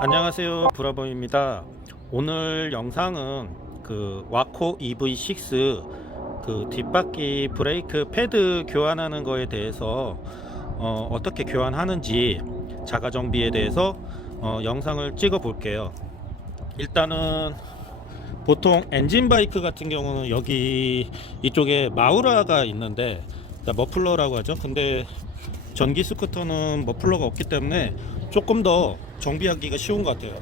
안녕하세요. 브라보입니다. 오늘 영상은 그 와코 EV6 그 뒷바퀴 브레이크 패드 교환하는 거에 대해서 어, 어떻게 교환하는지 자가 정비에 대해서 어, 영상을 찍어 볼게요. 일단은 보통 엔진 바이크 같은 경우는 여기 이쪽에 마우라가 있는데 그러니까 머플러라고 하죠. 근데 전기 스쿠터는 머플러가 없기 때문에 조금 더 정비하기가 쉬운 것 같아요.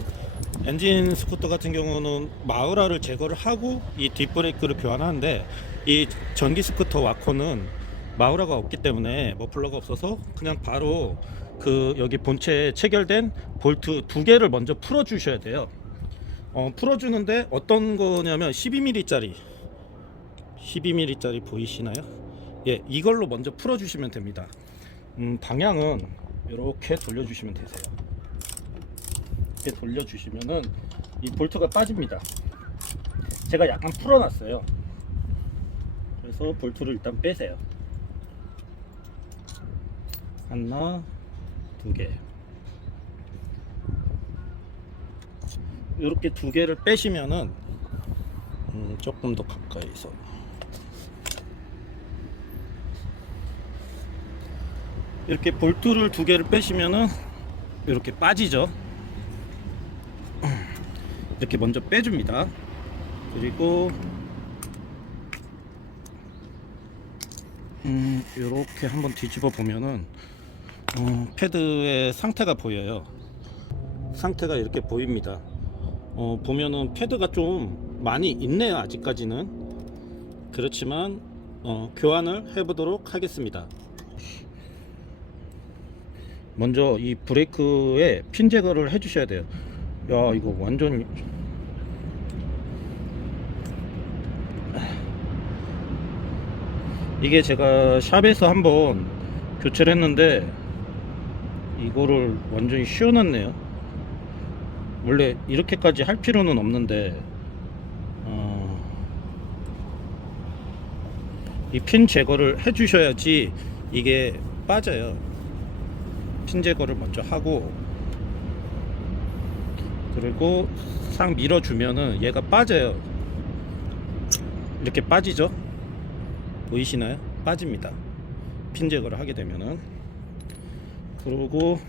엔진 스쿠터 같은 경우는 마우라를 제거를 하고 이 뒷브레이크를 교환하는데 이 전기 스쿠터 와코는 마우라가 없기 때문에 머플러가 없어서 그냥 바로 그 여기 본체에 체결된 볼트 두 개를 먼저 풀어 주셔야 돼요. 어, 풀어 주는데 어떤 거냐면 12mm짜리 12mm짜리 보이시나요? 예, 이걸로 먼저 풀어 주시면 됩니다. 음, 방향은 이렇게 돌려주시면 되세요. 이렇게 돌려주시면은 이 볼트가 빠집니다. 제가 약간 풀어놨어요. 그래서 볼트를 일단 빼세요. 하나, 두 개. 이렇게 두 개를 빼시면은 음, 조금 더 가까이서 이렇게 볼트를 두 개를 빼시면은 이렇게 빠지죠. 이렇게 먼저 빼줍니다. 그리고 음, 이렇게 한번 뒤집어 보면은 어, 패드의 상태가 보여요. 상태가 이렇게 보입니다. 어, 보면은 패드가 좀 많이 있네요. 아직까지는 그렇지만 어, 교환을 해보도록 하겠습니다. 먼저 이 브레이크에 핀 제거를 해 주셔야 돼요. 야 이거 완전 이게 제가 샵에서 한번 교체를 했는데 이거를 완전히 씌워놨네요. 원래 이렇게까지 할 필요는 없는데 어, 이핀 제거를 해 주셔야지 이게 빠져요 핀 제거를 먼저 하고 그리고 상 밀어주면은 얘가 빠져요. 이렇게 빠지죠? 보이시나요? 빠집니다. 핀 제거를 하게 되면은. 그리고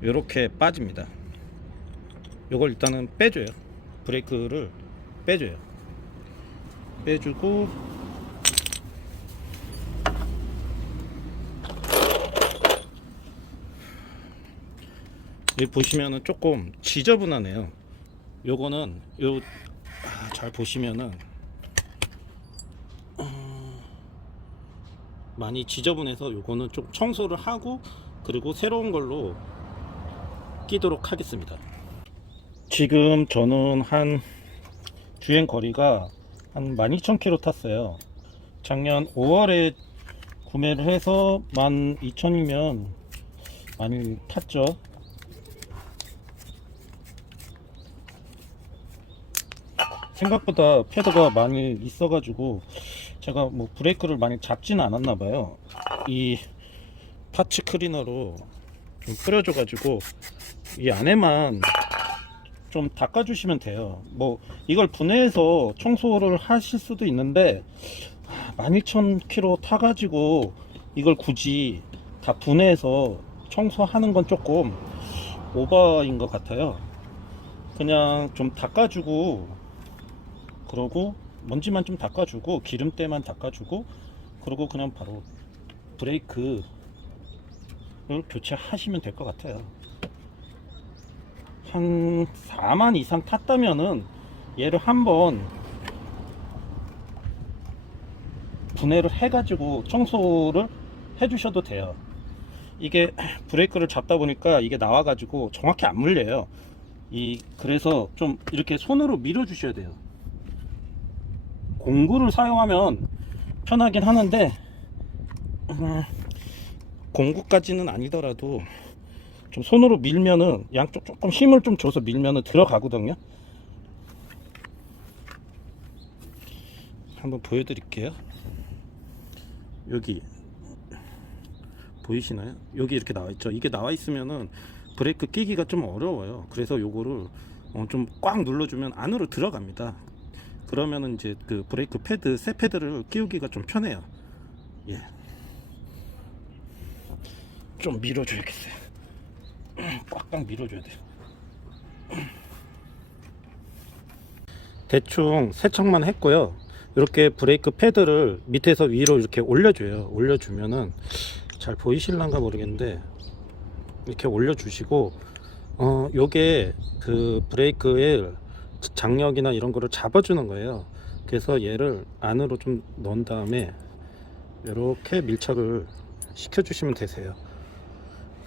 이렇게 빠집니다. 요걸 일단은 빼줘요. 브레이크를 빼줘요. 빼주고 여기 보시면은 조금 지저분하네요. 요거는 요 잘 보시면은 어, 많이 지저분해서 요거는 좀 청소를 하고 그리고 새로운 걸로 끼도록 하겠습니다. 지금 저는 한 주행 거리가 한 12,000km 탔어요. 작년 5월에 구매를 해서 12,000이면 많이 탔죠. 생각보다 패드가 많이 있어가지고 제가 뭐 브레이크를 많이 잡지는 않았나 봐요. 이 파츠 클리너로 좀 뿌려줘가지고 이 안에만 좀 닦아주시면 돼요. 뭐 이걸 분해해서 청소를 하실 수도 있는데 12,000km 타가지고 이걸 굳이 다 분해해서 청소하는 건 조금 오버인 것 같아요. 그냥 좀 닦아주고 그러고 먼지만 좀 닦아주고 기름때만 닦아주고 그러고 그냥 바로 브레이크를 교체하시면 될 것 같아요. 한 4만 이상 탔다면은 얘를 한번 분해를 해가지고 청소를 해주셔도 돼요. 이게 브레이크를 잡다 보니까 이게 나와가지고 정확히 안 물려요. 이 그래서 좀 이렇게 손으로 밀어 주셔야 돼요. 공구를 사용하면 편하긴 하는데 음, 공구까지는 아니더라도 좀 손으로 밀면은 양쪽 조금 힘을 좀 줘서 밀면은 들어가거든요. 한번 보여드릴게요. 여기 보이시나요? 여기 이렇게 나와 있죠. 이게 나와 있으면은 브레이크 끼기가 좀 어려워요. 그래서 요거를 어, 좀꽉 눌러주면 안으로 들어갑니다. 그러면은 이제 그 브레이크 패드 새 패드를 끼우기가 좀 편해요. 예. 좀 밀어줘야겠어요. 꽉꽉 밀어줘야 돼. 대충 세척만 했고요. 이렇게 브레이크 패드를 밑에서 위로 이렇게 올려줘요. 올려주면은 잘 보이실란가 모르겠는데 이렇게 올려주시고 어 요게 그 브레이크의 장력이나 이런 거를 잡아주는 거예요. 그래서 얘를 안으로 좀 넣은 다음에 이렇게 밀착을 시켜주시면 되세요.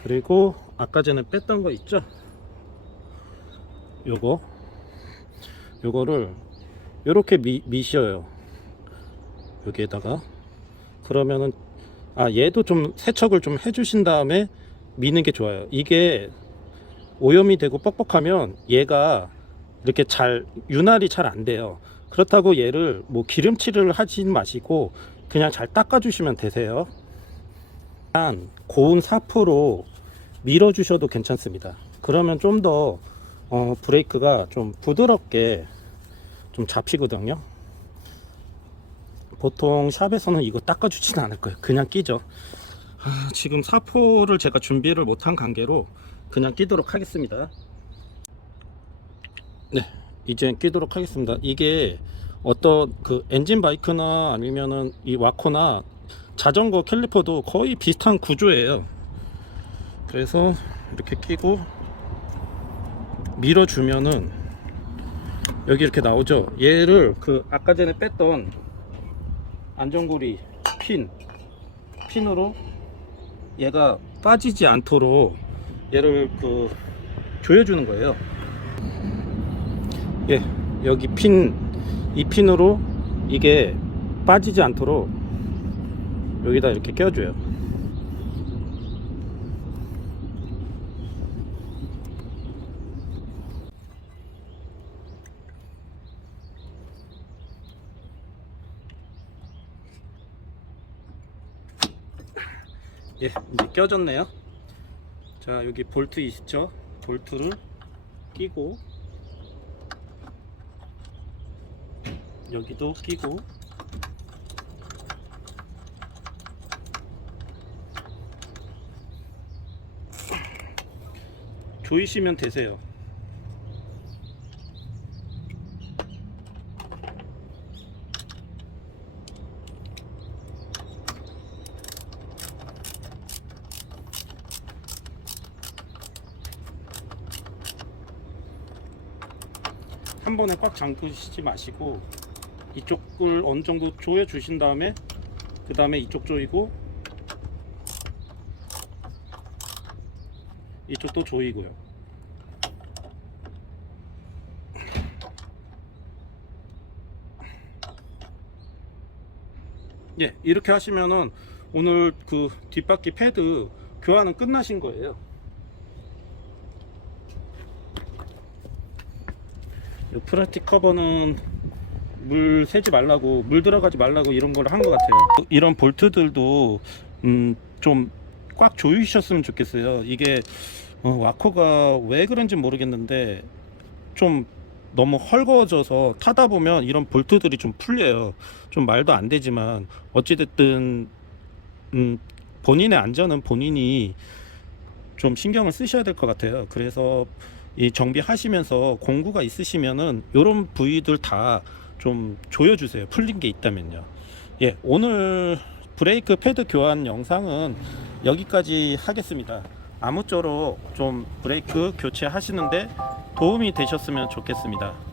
그리고 아까 전에 뺐던 거 있죠? 요거 요거를 요렇게 미, 미셔요. 여기에다가 그러면은 아 얘도 좀 세척을 좀 해주신 다음에 미는 게 좋아요. 이게 오염이 되고 뻑뻑하면 얘가 이렇게 잘 윤활이 잘 안 돼요. 그렇다고 얘를 뭐 기름칠을 하진 마시고 그냥 잘 닦아주시면 되세요. 한 고운 사포로 밀어주셔도 괜찮습니다. 그러면 좀더 어, 브레이크가 좀 부드럽게 좀 잡히거든요. 보통 샵에서는 이거 닦아주지는 않을 거예요. 그냥 끼죠. 아, 지금 사포를 제가 준비를 못한 관계로 그냥 끼도록 하겠습니다. 네, 이제 끼도록 하겠습니다. 이게 어떤 그 엔진 바이크나 아니면은 이 와코나 자전거 캘리퍼도 거의 비슷한 구조예요. 그래서 이렇게 끼고 밀어주면은 여기 이렇게 나오죠. 얘를 그 아까 전에 뺐던 안전고리 핀 핀으로 얘가 빠지지 않도록 얘를 그 조여주는 거예요. 예, 여기 핀, 이 핀으로 이게 빠지지 않도록 여기다 이렇게 껴줘요. 예, 이제 껴졌네요. 자, 여기 볼트 있죠? 볼트를 끼고 여기도 끼고 조이시면 되세요. 한 번에 꽉 잠그시지 마시고 이쪽을 어느 정도 조여 주신 다음에 그 다음에 이쪽 조이고 이쪽도 조이고요. 예, 이렇게 하시면은 오늘 그 뒷바퀴 패드 교환은 끝나신 거예요. 이 플라스틱 커버는 물 새지 말라고 물 들어가지 말라고 이런 걸 한 것 같아요. 이런 볼트들도 음, 좀 꽉 조이셨으면 좋겠어요. 이게 어, 와코가 왜 그런지 모르겠는데 좀 너무 헐거워져서 타다 보면 이런 볼트들이 좀 풀려요. 좀 말도 안 되지만 어찌됐든 음, 본인의 안전은 본인이 좀 신경을 쓰셔야 될 것 같아요. 그래서 이 정비하시면서 공구가 있으시면은 이런 부위들 다 좀 조여주세요. 풀린 게 있다면요. 예, 오늘 브레이크 패드 교환 영상은 여기까지 하겠습니다. 아무쪼록 좀 브레이크 교체하시는데 도움이 되셨으면 좋겠습니다.